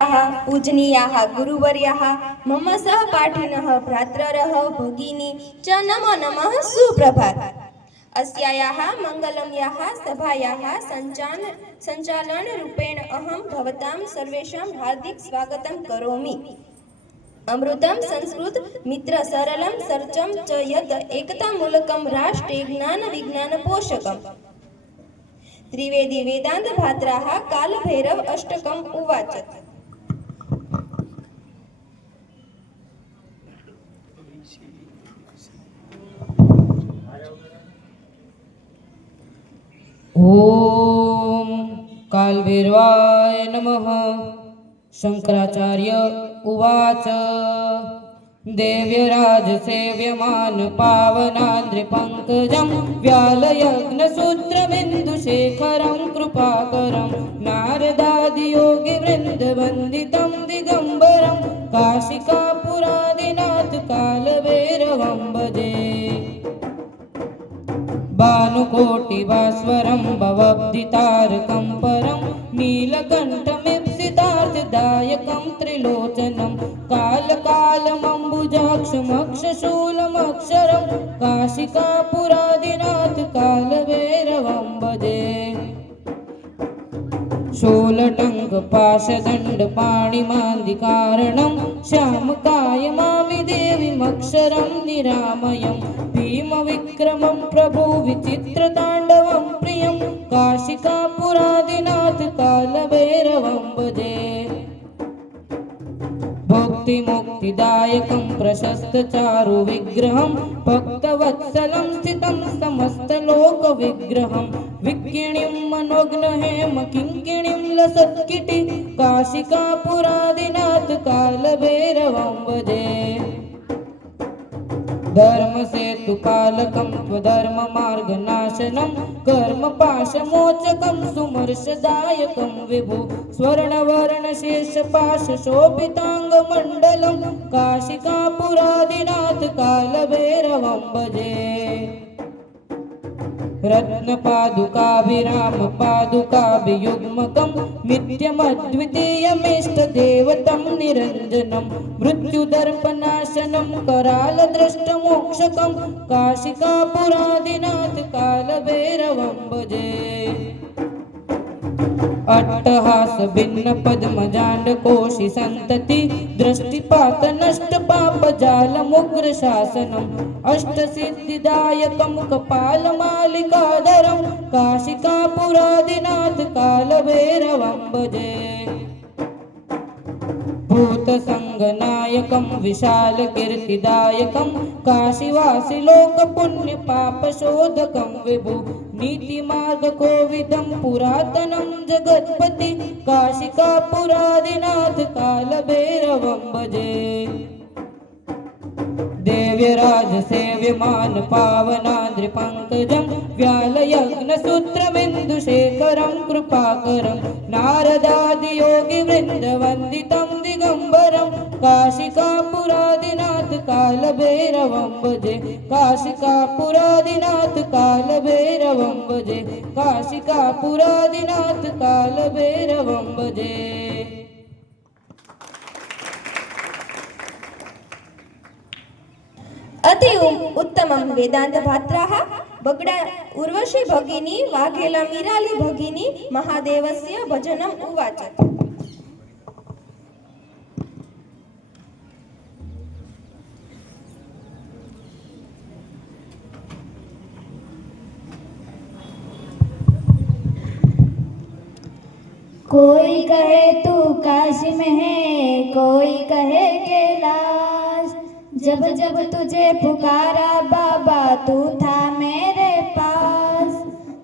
पूजनीयाः गुरुवर्याः मम सहपाठिनः भ्रातरः भगिनी च नमो नमः सुप्रभात। अस्यायाः मङ्गलमयाः सभायाः सञ्चालनरूपेण अहं भवतां सर्वेषां हार्दिक स्वागतं करोमि। अमृतं संस्कृत मित्र सरलं सर्चं च यत् एकतामूलकं राष्ट्रे ज्ञान विज्ञान पोषकम्। त्रिवेदी वेदांत भात्राः कालभैरव अष्टकम् उवाच। ओम कालभैरवाय नमः। शंकराचार्य उवाच। देव्यराज सेव्यमान पावनाद्रिपङ्कजं व्यालयज्ञसूत्रबिन्दुशेखरं कृपाकरं नारदादियोगिवृन्दवन्दितं दिगम्बरं काशिकापुरादिनाथ कालभैरवं भजे। भानुकोटिभास्वरं भवब्धितारकं परं नीलकण्ठमीप्सितार्थदायकं त्रिलोचनं कालकालमम्बुजाक्षमक्षशूलमक्षरं काशिकापुरादिनाथ कालभैरवं भजे। शूलटङ्कपाशदण्डपाणिमान्दिकारणं श्यामकायमाविदेवीमक्षरं निरामयं भीमविक्रमं प्रभुविचित्रताण्डवं प्रियं काशिकापुरादिनाथ कालभैरवं भजे। भुक्तिमुक्तिदायकं प्रशस्तचारुविग्रहं भक्तवत्सलं स्थितं समस्तलोकविग्रहं विक्किणीं मनोज्ञहेम किङ्किणीं लसत्किटी काशिकापुरादिनाथ कालभैरवं भजे। धर्मसेतुपालकं त्वधर्ममार्गनाशनं कर्मपाशमोचकं सुमर्षदायकं विभु स्वर्णवर्णशेषपाशशोभिताङ्गमण्डलं काशिकापुरादिनाथ कालभैरवं भजे। रत्नपादुकाभिरामपादुकाभियुग्मकं नित्यमद्वितीयमिष्टदेवतं निरञ्जनं मृत्युदर्पनाशनं करालदृष्टमोक्षकं काशिकापुरादिनाथ कालभैरवं भजे। अट्टहासभिन्नपद्मजाण्डकोशि सन्तति दृष्टिपातनष्टपापजालमुग्रशासनम् अष्टसिद्धिदायकं कपालमालिकाधरं काशिकापुरादिनाथ कालभैरवं भजे। भूतसङ्गनायकं विशालकीर्तिदायकं काशीवासिलोकपुण्यपापशोधकं विभु नीतिमार्गकोविदं पुरातनं जगत्पति काशिकापुरादिनाथ कालभैरवं भजे। देव्यराज सेव्यमान पावनाद्रिपङ्कजं व्यालयज्ञसूत्रबिन्दुशेखरं कृपाकरं नारदादियोगिवृन्दवन्दितं दिगम्बरं काशिकापुरादिनाथ कालभैरवं भजे। काशिकापुरादिनाथ कालभैरवं भजे। काशिकापुरादिनाथ कालभैरवं भजे। अति उत्तमं वेदांत भात्राः बगड़ा उर्वशी भगिनी वाघेला मीराली भगिनी महादेवस्य भजनम् उवाच। कोई कहे तू काशी में है, कोई कहे कैलाश, जब जब तुझे पुकारा बाबा तू था मेरे पास।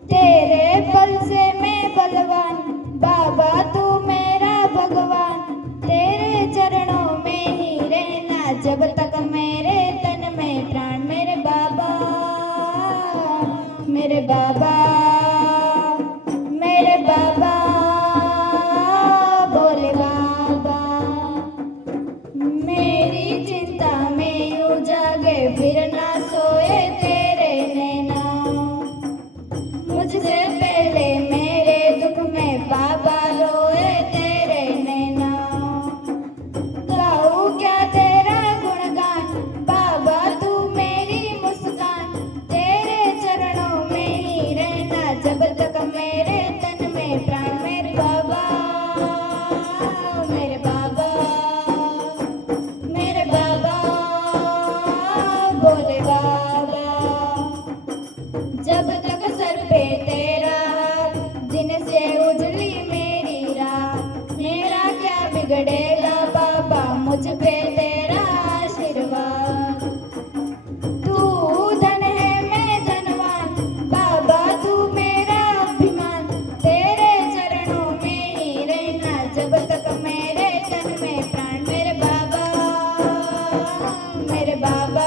तेरे बल से मैं बलवान बाबा तू मेरा भगवान, तेरे चरणों में ही रहना जब तक मेरे तन में प्राण। मेरे बाबा मेरे बाबा मेरे बाबा बोले बाबा, मेरी चिंता में यूं जागे फिर ना सोए तेरे बिगड़ेगा बाबा मुझ पे तेरा आशीर्वाद। तू धन है मैं धनवान, बाबा तू मेरा अभिमान। तेरे चरणों में ही रहना जब तक मेरे तन में प्राण। मेरे बाबा, मेरे बाबा,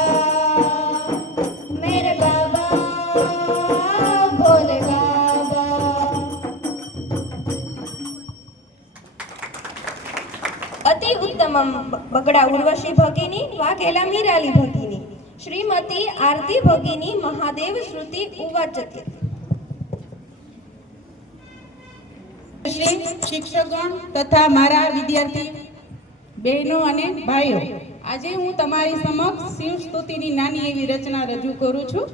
मेरे बाबा, भोले बाबा। અતિ ઉત્તમમ બગડા ઉર્વશી ભગિની વાઘેલા મીરાલી ભગિની શ્રીમતી આરતી ભગિની મહાદેવ શ્રુતિ ઉવાચતે. શ્રી શિક્ષકગણ તથા મારા વિદ્યાર્થી બહેનો અને ભાઈઓ, આજે હું તમારી સમક્ષ શિવ સ્તુતિની નાની એવી રચના રજૂ કરું છું.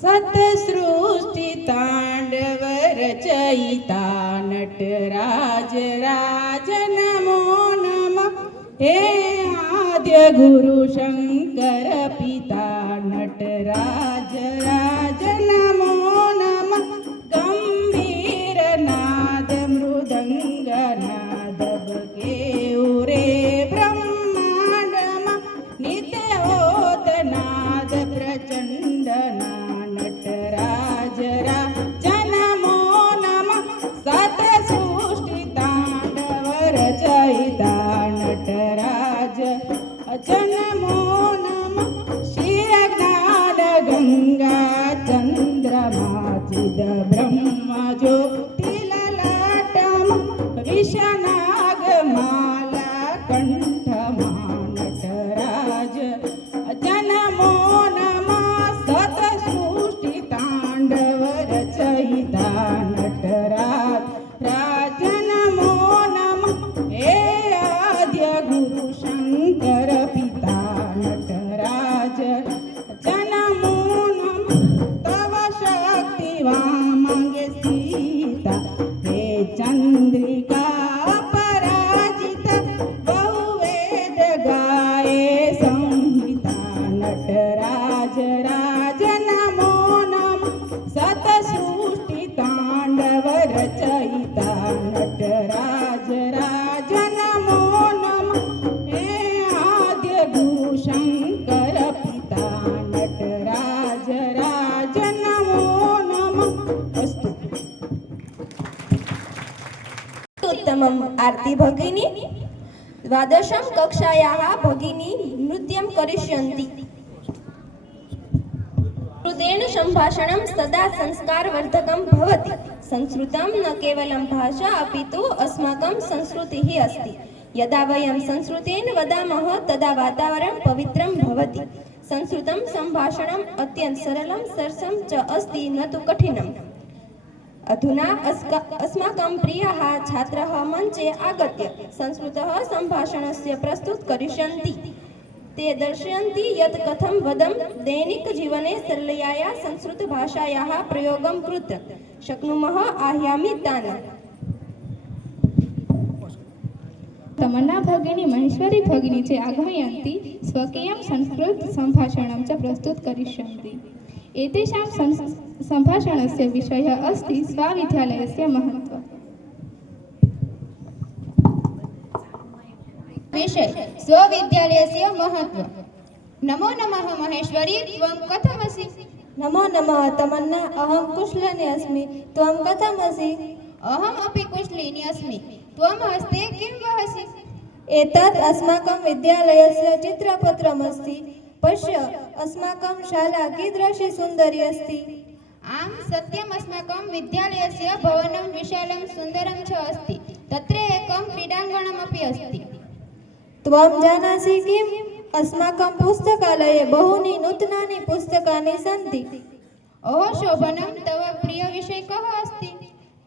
સતસૃષ્ટિ તાંડવ રચયિતા નટરાજ રાજ નમો નમઃ. હે આદ્ય ગુરુ શંકર પિતા નટરાજ રાજ નમો નમઃ. ગંભીર નાદ મૃદંગ નાદ બકેઉરે બ્રહ્માંડમાં. નિત્યોત નાદ પ્રચંડ નટરાજ રાજ નમો નમઃ. સતસૃષ્ટિ તાંડવ રચયિતા નટરાજ નમો નમઃ. ક્ષીરજ્ઞાન ગંગા ચંદ્રમાચિદ બ્રહ્મ જ્યોતિલલાટમ. વિષનાગ માલા કંઠમાં નટરાજ નમો નમઃ. સતસૃષ્ટિ તાંડવ રચયિતા નટરાજ રાજ નમો નમઃ. હે આદ્ય ગુરુ શંકર પિતા નટરાજ નમો નમઃ. તવ શક્તિ વામાંગે સીતા. હે ચંદ્રિકા પરાજિત બહુવેદ ગાયે સંહિતા. નટરાજ રાજ નમો નમઃ. સતસૃષ્ટિ તાંડવ રચયિતા નટરાજ રાજ નમો નમઃ. હે આદ્ય ગુરુ શંકર પિતા નટરાજ રાજ નમો નમઃ. અસ્તુ. ઉત્તમમ આરતી ભગિની દ્વાદશમ કક્ષાયાः ભગિની નૃત્યં કરિષ્યन्ति. संस्कृतेन सम्भाषणं सदा संस्कारवर्धकं भवति. संस्कृतं न केवलं भाषा अपितु अस्माकं संस्कृतिः अस्ति. यदा वयं संस्कृतेन वदामः तदा वातावरणं पवित्रं भवति. संस्कृतं सम्भाषणम् अत्यन्तं सरलं सरसं च अस्ति, न तु कठिनम्. अधुना अस्माकं प्रियाः छात्राः मञ्चे आगत्य संस्कृतः सम्भाषणस्य प्रस्तुत करिष्यन्ति. ते दर्शयन्ति यत् कथं वदं दैनिकजीवने सरलया संस्कृतभाषायाः प्रयोगं कृत्य शक्नुमः. आह्यामि तान्. तमन्ना भगिनी महेश्वरी भगिनी च आगमयन्ति स्वकीयं संस्कृत सम्भाषणं च प्रस्तुत करिष्यन्ति. एतेषां सम्भाषणस्य विषयः अस्ति स्वविद्यालयस्य महत्त्वम्. विषय स्वविद्यालयस्य महत्व. नमो नमः महेश्वरी, त्वं कथमसि? नमो नमः तमन्ना, अहं कुशलिनी अस्मि. त्वं कथमसि? अहम् अपि कुशलिनी अस्मि. त्वं हस्ते किं वहसि? एतत् अस्माकं विद्यालयस्य चित्रपत्रमस्ति. पश्य, अस्माकं शाला कीदृशी सुन्दरी अस्ति. आम् सत्यम्, अस्माकं विद्यालयस्य भवनं विशालं सुन्दरं च अस्ति. तत्र एकं क्रीडाङ्गणमपि अस्ति. त्वं जानासि किम्? अस्माकं पुस्तकालये बहूनि नूतनानि पुस्तकानि सन्ति. ओह शोभनं, तव प्रियविषयः कः अस्ति?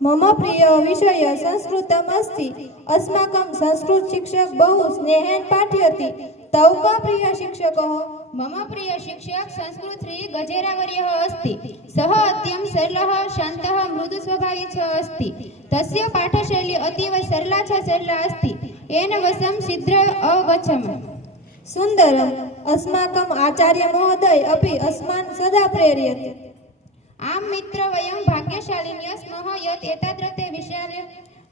मम प्रियविषयः संस्कृतम् अस्ति. अस्माकं संस्कृतशिक्षकः बहु स्नेहेन पाठयति. तव कः प्रियशिक्षकः? मम प्रियशिक्षकः संस्कृतश्री गजेरावर्यः अस्ति. सः अत्यन्तं सरलः, शान्तः, मृदुस्वभावी च अस्ति. तस्य पाठशैली अतीव सरला च सरला अस्ति. येन वशं शीघ्रम् अवगच्छामः. सुन्दरम्. अस्माकम् आचार्य महोदय अपि अस्मान् सदा प्रेरयति. आम मित्र वयं भाग्यशालिन्य स्मः यत् एतादृते विषयाले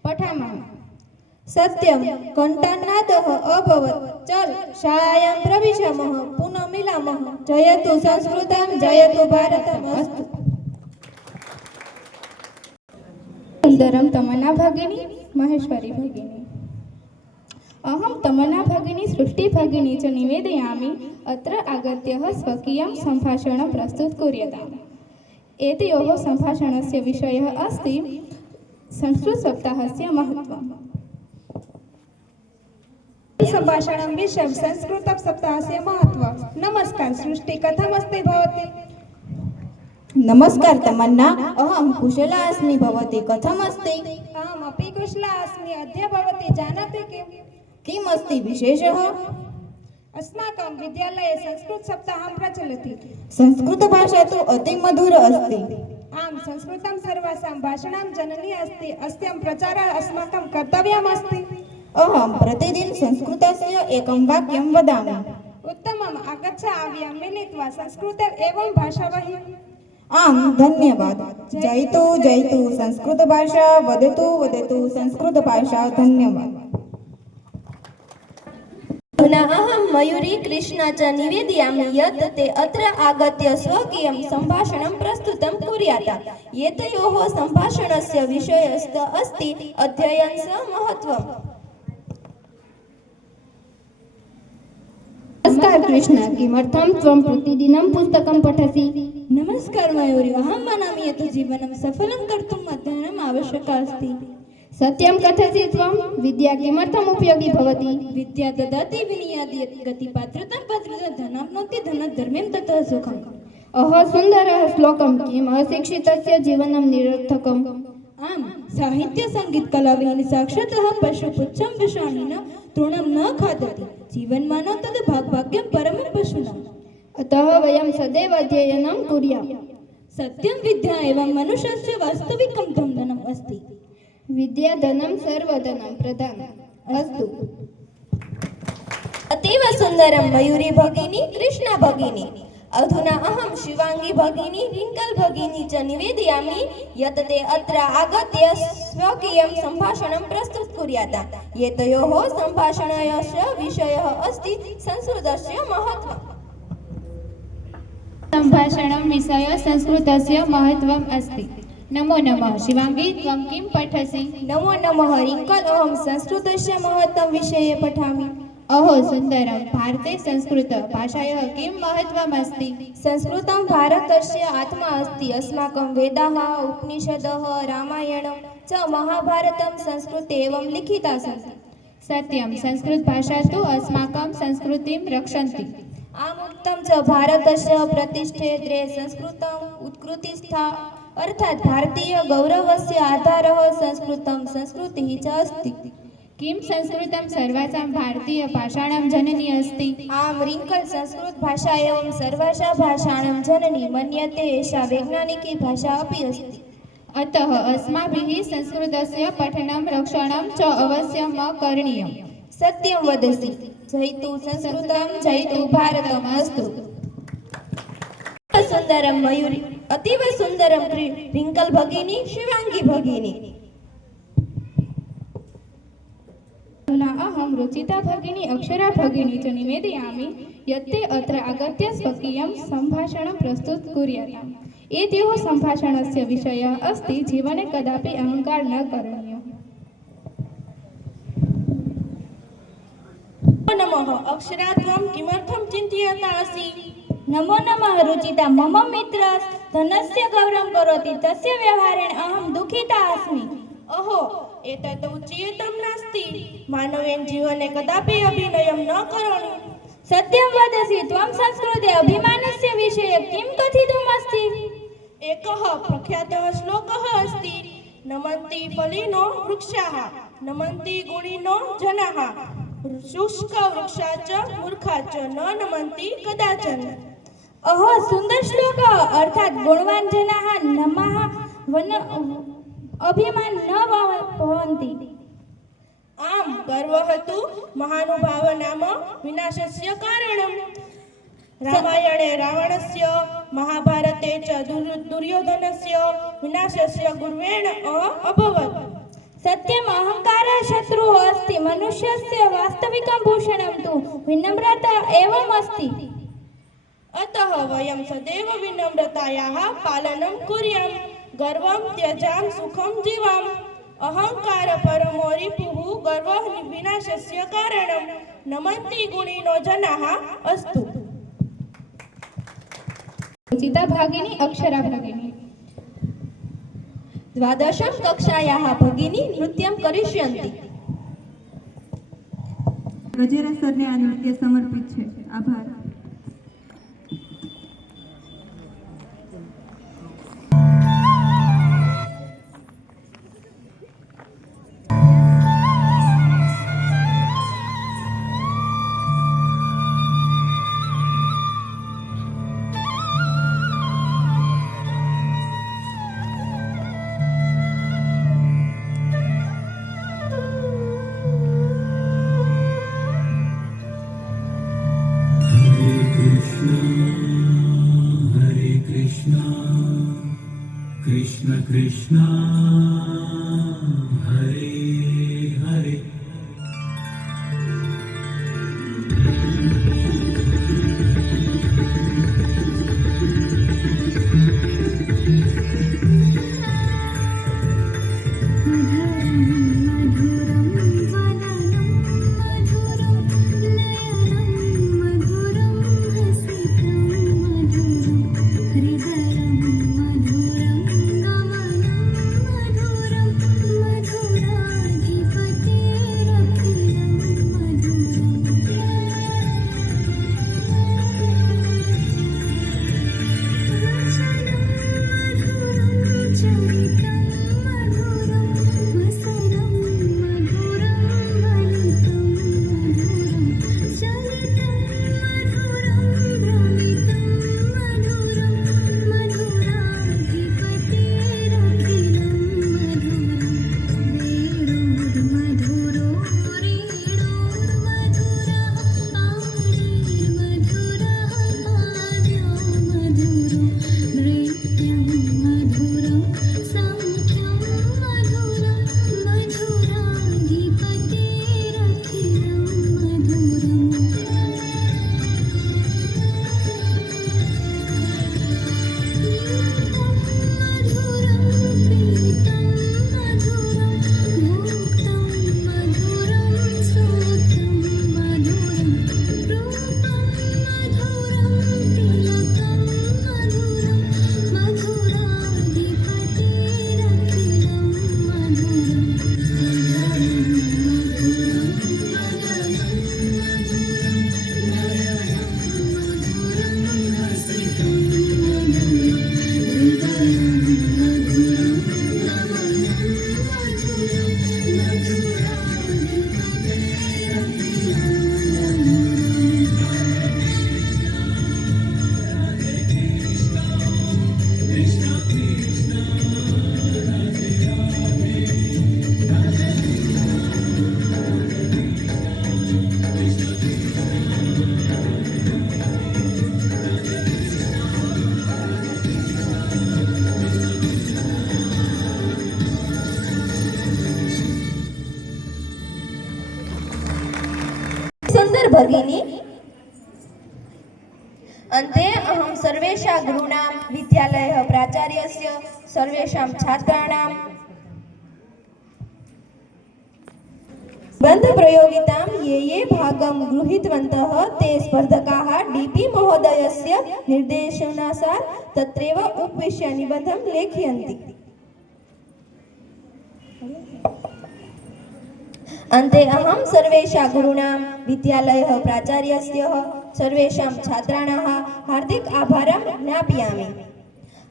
पठामः। सत्यं घण्टानादः अभवत् चल शालायां प्रविशामः पुनः मिलामः जयतु संस्कृतं जयतु भारतम् अस्तु। सुन्दरं तमन्ना भगिनी महेश्वरी भगिनी। अहं तमन्ना भगिनी सृष्टि भगिनी च निवेदयामि अत्र आगत्य स्वकीयं सम्भाषणं प्रस्तुतकुर्याताम्। एतयोः सम्भाषणस्य विषयः अस्ति संस्कृतसप्ताहस्य महत्त्वम्। सम्भाषणं विषयं संस्कृतसप्ताहस्य महत्त्वं। नमस्कार सृष्टि, कथमस्ति भवती? नमस्कार तमन्ना, अहं कुशला अस्मि, भवती कथमस्ति? अहमपि कुशला अस्मि। अद्य भवती जानाति किम् अस्ति विशेषः? अस्माकं विद्यालये संस्कृतसप्ताहं प्रचलति। संस्कृतभाषा तु अतिमधुर अस्ति। आम्, संस्कृतं सर्वासां भाषाणां जननी अस्ति। अस्यां प्रचारः अस्माकं कर्तव्यम् अस्ति। अहं प्रतिदिनं संस्कृतस्य एकं वाक्यं वदामि। उत्तमम्, आगच्छ आव्यां मिलित्वा संस्कृत एवं भाषावहि। आम्, धन्यवाद। जयतु जयतु संस्कृतभाषा, वदतु वदतु संस्कृतभाषा। धन्यवाद। अधुना अहं मयूरी कृष्णा च निवेदयामि यत् ते अत्र आगत्य स्वकीयं सम्भाषणं प्रस्तुतं कुर्यात्। एतयोः सम्भाषणस्य विषयः अस्ति अध्ययनस्य महत्त्वम्। नमस्कार कृष्ण, किमर्थं त्वं प्रतिदिनं पुस्तकं पठसि? नमस्कार मयूरी, अहं मनामि यत् जीवनं सफलं कर्तुम् अध्ययनम् आवश्यकम् अस्ति। सत्यं कथसि त्वं? विद्या किमर्थम् उपयोगी भवति? विद्या ददाति विनयाति पात्रतां पात्रता धनाप्नोति धनात् धर्मेण ततः सुखम्। अहो सुन्दरः श्लोकं। किम् अशिक्षितस्य जीवनं निरर्थकम्? आम्, साहित्य संगीत कलाविहीन साक्षातः पशुपुच्छं विषाणिन तृणं न खादति। जीवनमानो तद् भाग्यं परमं पशूनाम्। अतः वयं सदैव अध्ययनं कुर्याम। सत्यं विद्या एवं मनुष्यस्य वास्तविकं धनम् अस्ति। विद्या धनं सर्वधनं प्रधानम् अस्तु। अतीव सुन्दरं मयूरी भगिनी, कृष्णा भगिनी। अधुना अहं शिवांगी भगिनी, रिंकल भगिनी च निवेदयामि यत् ते अत्र आगत्य स्वकीयं सम्भाषणं प्रस्तुतकुर्यात्। एतयोः सम्भाषणस्य विषयः अस्ति संस्कृतस्य महत्त्वम्। सम्भाषणं विषयः संस्कृतस्य महत्त्वम् अस्ति। नमो नमः शिवांगी, त्वं किं पठसि? नमो नमः रिंकल, अहं संस्कृतस्य महत्त्वं विषये पठामि। अहो सुन्दरं। भारते संस्कृतभाषायाः किं महत्त्वम् अस्ति? संस्कृतं भारतस्य आत्मा अस्ति। अस्माकं वेदाः, उपनिषदः, रामायणं च महाभारतं संस्कृते एवं लिखिता सन्ति। सत्यं, संस्कृतभाषा तु अस्माकं संस्कृतिं रक्षन्ति। आमुक्तं च भारतस्य प्रतिष्ठे द्वे संस्कृतम् उत्कृतिस्था, अर्थात् भारतीय गौरवस्य आधारः संस्कृतं संस्कृतिः च अस्ति। किं संस्कृतं सर्वासां भारतीयभाषाणां जननी अस्ति? आम्, रिंकल संस्कृत भाषा एवं सर्वासां भाषाणां जननी मन्यते। एषा वैज्ञानिकी भाषा अपि अस्ति। अतः अस्माभिः संस्कृतस्य पठनं रक्षणं च अवश्यं करणीयम्। सत्यं वदसि। जयतु संस्कृतं जयतु भारतम् अस्तु। सुन्दरं मयूरी, अतीव सुन्दरं रिंकल भगिनी, शिवांगी भगिनी। अधुना अहं रुचिता भगिनी, अक्षरा भगिनी च निवेदयामि यत् ते अत्र आगत्य स्वकीयं सम्भाषणं प्रस्तुतकुर्याताम्। एतयोः सम्भाषणस्य विषयः अस्ति जीवने कदापि अहङ्कार न करणीयः। नमः अक्षरा, त्वं किमर्थं चिन्तयता असि? नमो नमः रुचिता, मम मित्रः धनस्य गौरवं करोति, तस्य व्यवहारेण अहं दुःखिता अस्मि। अहो, एतत् उचितं नास्ति। मानवेन जीवने कदापि अभिनयं न करोमि। सत्यं वदसि, त्वं संस्कृते अभिमानस्य विषये किं कथितम् अस्ति? एकः प्रख्यातः श्लोकः अस्ति, नमन्ति फलिनो वृक्षाः, नमन्ति गुणिनो जनाः, शुष्कवृक्षा च मूर्खा च न नमन्ति कदाचन। अहो सुन्दर श्लोकः, अर्थात् गुणवान् जनाः नमः अभिमान न भवन्ति। आम्, गर्वः तु महानुभावानां विनाशस्य कारणम्। रामायणे रावणस्य महाभारते च दुर्योधनस्य विनाशस्य गुर्वेण अभवत्। सत्यम अहंकार शत्रुः अस्ति मनुष्यस्य वास्तविकं भूषणं तु विनम्रता एवम् अस्ति। अतः वयं सदैव विनम्रतायाः पालनं कुर्याम, गर्वं त्यजाम, सुखं जीवाम। अहंकार परमो रिपुः, गर्वः विनाशस्य कारणं। नमन्ति गुणिनो जनाः। अस्तु। रुचिता भगिनी अक्षरा भगिनी द्वादशं कक्षायाः भगिनी नृत्यं करिष्यन्ति। ગજેરા સરને આ નૃત્ય સમર્પિત છે. આભાર. कृष्ण कृष्ण हरे हरे भगिनी अन्ते अहं सर्वेषां गुरूणां विद्यालयः प्राचार्यस्य सर्वेषां छात्राणां बन्धप्रयोगितां ये भागं गृहीतवन्तः ते स्पर्धकाः डीपी महोदयस्य निर्देशनानुसार तत्रैव उपविश्य निबन्धं लेखयन्ति। अन्ते अहं सर्वेषां गुरूणां विद्यालयः प्राचार्यस्य सर्वेषां छात्राणां हार्दिक आभारं ज्ञापयामि।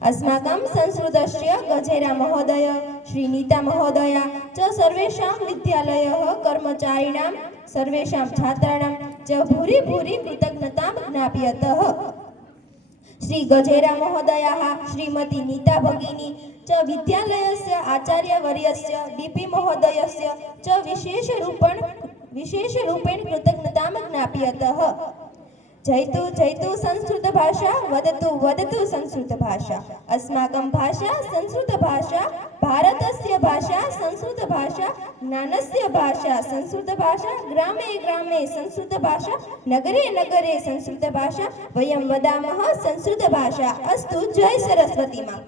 अस्माकं संस्कृतस्य गजेरा महोदय श्रीनीता महोदया च सर्वेषां विद्यालयः कर्मचारिणां सर्वेषां छात्राणां च भूरि भूरि कृतज्ञतां ज्ञापयतः। श्री गजेरा महोदयाः श्रीमती नीता भगिनी च विद्यालयस्य आचार्यवर्यस्य डीपी महोदयस्य च विशेषरूपेण कृतज्ञतां ज्ञापयतः। जयतु संस्कृतभाषा वदतु संस्कृतभाषा अस्माकं भाषा संस्कृतभाषा भारतस्य भाषा संस्कृतभाषा ज्ञानस्य भाषा संस्कृतभाषा ग्रामे ग्रामे संस्कृतभाषा नगरे नगरे संस्कृतभाषा वयं वदामः संस्कृतभाषा अस्तु जय सरस्वती माँ।